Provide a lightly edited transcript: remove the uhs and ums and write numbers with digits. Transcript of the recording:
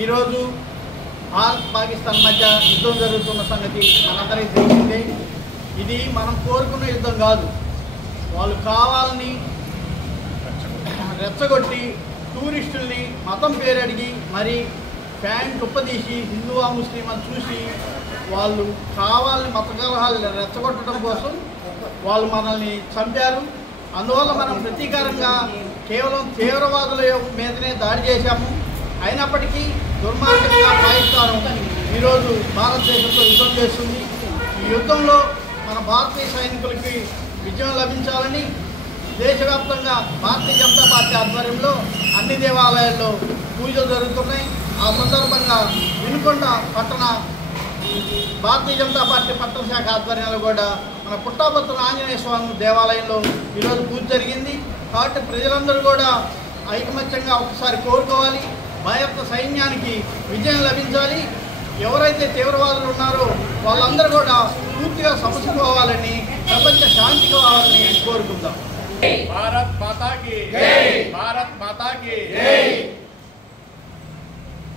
ఈరోజు భారత్ పాకిస్తాన్ మధ్య యుద్ధం జరుగుతున్న సంగతి మనందరికీ తెలిసిందే. ఇది మనం కోరుకున్న యుద్ధం కాదు. వాళ్ళు కావాలని రెచ్చగొట్టి టూరిస్టుల్ని మతం పేరు అడిగి మరి ప్యాంట్ ఉప్పదీసి హిందువా ముస్లిం అని చూసి వాళ్ళు కావాలని మత కలహాలు రెచ్చగొట్టడం కోసం వాళ్ళు మనల్ని చంపారు. అందువల్ల మనం ప్రతీకారంగా కేవలం తీవ్రవాదుల మీదనే దాడి చేశాము. అయినప్పటికీ దుర్మార్గంగా పాకిస్తాన్ ఈరోజు భారతదేశంతో యుద్ధం చేస్తుంది. ఈ యుద్ధంలో మన భారతీయ సైనికులకి విజయం లభించాలని దేశవ్యాప్తంగా భారతీయ జనతా పార్టీ ఆధ్వర్యంలో అన్ని దేవాలయాల్లో పూజలు జరుగుతున్నాయి. ఆ సందర్భంగా వినుకొండ పట్టణ భారతీయ జనతా పార్టీ పట్టణ శాఖ ఆధ్వర్యంలో కూడా మన పుట్టాపత్తుల ఆంజనేయ స్వామి దేవాలయంలో ఈరోజు పూజ జరిగింది. కాబట్టి ప్రజలందరూ కూడా ఐకమత్యంగా ఒకసారి కోరుకోవాలి. భారత సైన్యానికి విజయం లభించాలి. ఎవరైతే తీవ్రవాదులు ఉన్నారో వాళ్ళందరూ కూడా పూర్తిగా సమసిపోవాలని, ప్రపంచ శాంతి కావాలని కోరుకుందాం. भारत माता की जय, भारत माता की जय।